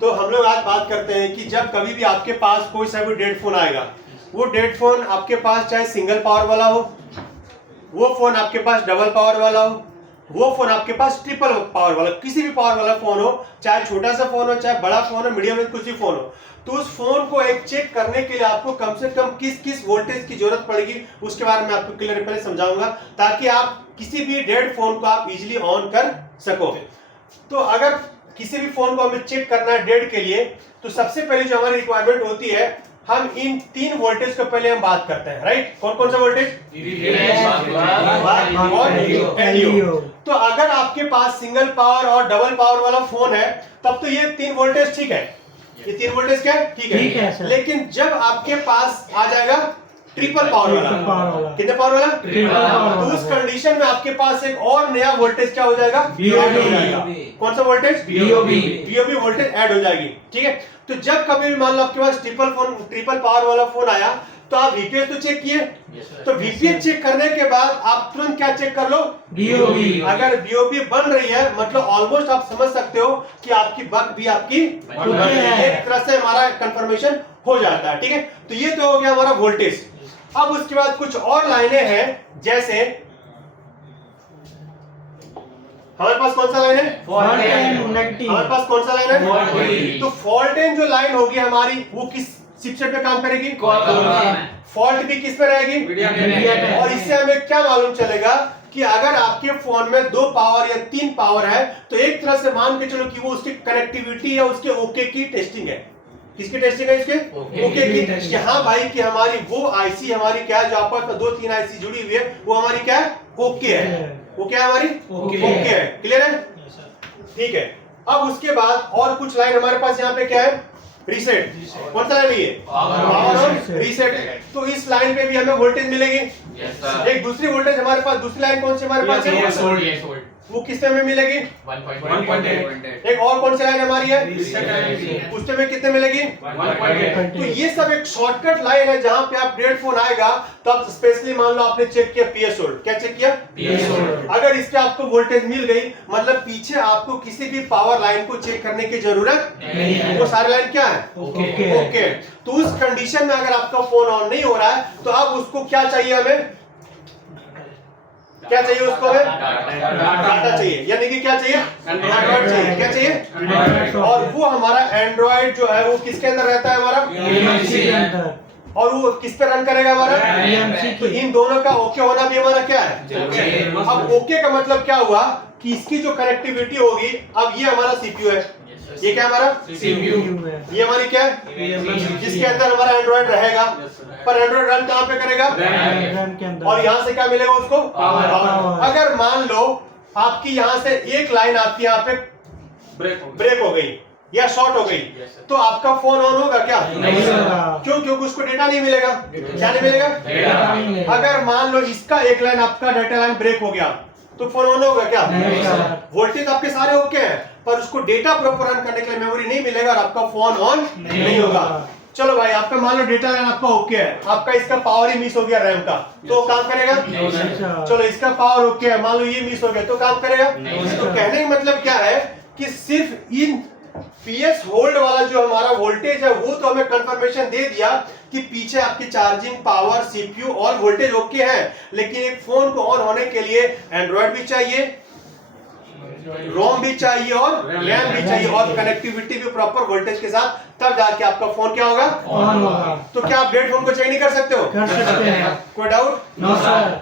तो हम लोग आज बात करते हैं कि जब कभी भी आपके पास कोई सा भी डेड फोन आएगा, वो डेड फोन आपके पास चाहे सिंगल पावर वाला हो, वो फोन आपके पास डबल पावर वाला हो, वो फोन आपके पास ट्रिपल पावर वाला, किसी भी पावर वाला फोन हो, चाहे छोटा सा फोन हो, चाहे बड़ा फोन हो, मीडियम कुछ भी फोन हो, तो उस फोन को एक चेक करने के लिए आपको कम से कम किस किस वोल्टेज की जरूरत पड़ेगी उसके बारे में आपको क्लियर पहले समझाऊंगा, ताकि आप किसी भी डेड फोन को आप इजीली ऑन कर सको। तो अगर किसी भी फोन को हमें चेक करना है डेड के लिए, तो सबसे पहले जो हमारी रिक्वायरमेंट होती है, हम इन तीन वोल्टेज को पहले हम बात करते हैं, राइट? कौन कौन सा वोल्टेज? और एलईओ। तो अगर आपके पास सिंगल पावर और डबल पावर वाला फोन है, तब तो ये तीन वोल्टेज ठीक है, ये तीन वोल्टेज क्या है? ठीक है। लेकिन जब आपके पास आ जाएगा ट्रिपल पावर वाला, कितने पावर वाला? ट्रिपल पावर, तो उस कंडीशन में आपके पास एक और नया वोल्टेज क्या हो जाएगा? कौन सा वोल्टेज? बीओबी वोल्टेज ऐड हो जाएगी, ठीक है। तो जब कभी भी मान लो आपके पास ट्रिपल पावर वाला फोन आया, तो आप वीपीएस तो चेक किए, तो वीपीएस चेक करने के बाद आप तुरंत क्या चेक कर लो? बीओबी। अगर बीओबी बन रही है, मतलब ऑलमोस्ट आप समझ सकते हो कि आपकी बग भी आपकी एक तरह से हमारा कंफर्मेशन हो जाता है, ठीक है। तो ये तो हो गया हमारा वोल्टेज। अब उसके बाद कुछ और लाइनें हैं, जैसे हमारे पास कौन सा लाइन है? हमारे पास कौन सा लाइन है? तो फॉल्टेन जो लाइन होगी हमारी, वो किस चिपसेट पे काम करेगी? फॉल्ट भी किस पे रहेगी? और इससे हमें क्या मालूम चलेगा कि अगर आपके फोन में 2 पावर या 3 पावर है, तो एक तरह से मान के चलो कि वो उसकी कनेक्टिविटी या उसके ओके की टेस्टिंग है। किसकी टेस्टिंग है? इसके ओके की। हाँ भाई कि हमारी वो आईसी हमारी क्या है, जो आपस में 2-3 आईसी जुड़ी हुई है, वो हमारी क्या है? ओके है। वो क्या है? हमारी ओके है। क्लियर है? ठीक है। अब उसके बाद और कुछ लाइन हमारे पास यहाँ पे क्या है? रीसेट। कौन सा लाइन है ये? Power reset. तो इस लाइन पे भी हमें वोल्टेज मिलेगी। एक दूसरी वोल्टेज हमारे पास, दूसरी लाइन कौन सी हमारे पास है? वो किस में मिलेगी? 1.8। एक और कौन सी लाइन हमारी है? उसमें में कितने मिलेगी? 1.8। तो ये सब एक शॉर्टकट लाइन है, जहां पे आप डेड फोन आएगा तो आप स्पेशली मान लो आपने चेक किया पीएस होल्ड। क्या चेक किया? PS hold. अगर इस पे आपको वोल्टेज मिल गई, मतलब पीछे आपको किसी भी पावर लाइन को चेक करने की जरूरत नहीं है, वो सारी लाइन क्या है? ओके। तो उस कंडीशन में अगर आपका फोन ऑन नहीं हो रहा है, तो अब उसको क्या चाहिए? हमें क्या चाहिए? उसको हमें डाटा चाहिए, यानी कि क्या चाहिए? एंड्रॉइड चाहिए। क्या चाहिए? और वो हमारा एंड्रॉइड जो है वो किसके अंदर रहता है? हमारा ईएमसी के अंदर। और वो किस पे रन करेगा? हमारा ईएमसी। तो इन दोनों का ओके होना भी हमारा क्या है? अब ओके का मतलब क्या हुआ कि इसकी जो कनेक्टिविटी होगी, अब ये हमारा सीपीयू है, ये क्या हमारा सीपीयू है, ये हमारी क्या है? जिसके अंदर हमारा एंड्रॉइड रहेगा। पर एंड्रॉइड रन कहाँ पे करेगा? रैम के अंदर। और यहाँ से क्या मिलेगा उसको? पावर। अगर मान लो आपकी यहाँ से एक लाइन आपकी यहाँ पे ब्रेक हो गई या शॉर्ट हो गई, तो आपका फोन ऑन होगा क्या? नहीं होगा। क्यों? क्योंकि उसको डेटा नहीं मिलेगा। क्या नहीं मिलेगा? अगर मान लो इसका एक लाइन आपका डेटा लाइन ब्रेक हो गया, तो फोन ऑन होगा क्या? वोल्टेज आपके सारे ओके हैं, पर उसको डेटा प्रॉपर रन करने के लिए मेमोरी नहीं मिलेगा और आपका फोन ऑन नहीं होगा। चलो भाई, आपका मान लो डेटा लाइन आपका ओके है, आपका इसका पावर ही मिस हो गया रैम का, तो काम करेगा? चलो इसका पावर ओके है, मान लो ये मिस हो गया, तो काम करेगा? तो कहने का मतलब क्या है कि सिर्फ इन पीएस होल्ड वाला जो हमारा वोल्टेज है, वो तो हमें कंफर्मेशन दे दिया कि पीछे आपकी चार्जिंग पावर, सीपीयू और वोल्टेज ओके है, लेकिन एक फोन को ऑन होने के लिए एंड्रॉइड भी चाहिए, रोम भी चाहिए और रैम भी चाहिए, और कनेक्टिविटी भी प्रॉपर वोल्टेज के साथ, तब जाके आपका फोन क्या होगा? ऑन होगा। तो क्या आप डेड फोन को चेक नहीं कर सकते हो? कर सकते हैं। कोई डाउट? No sir.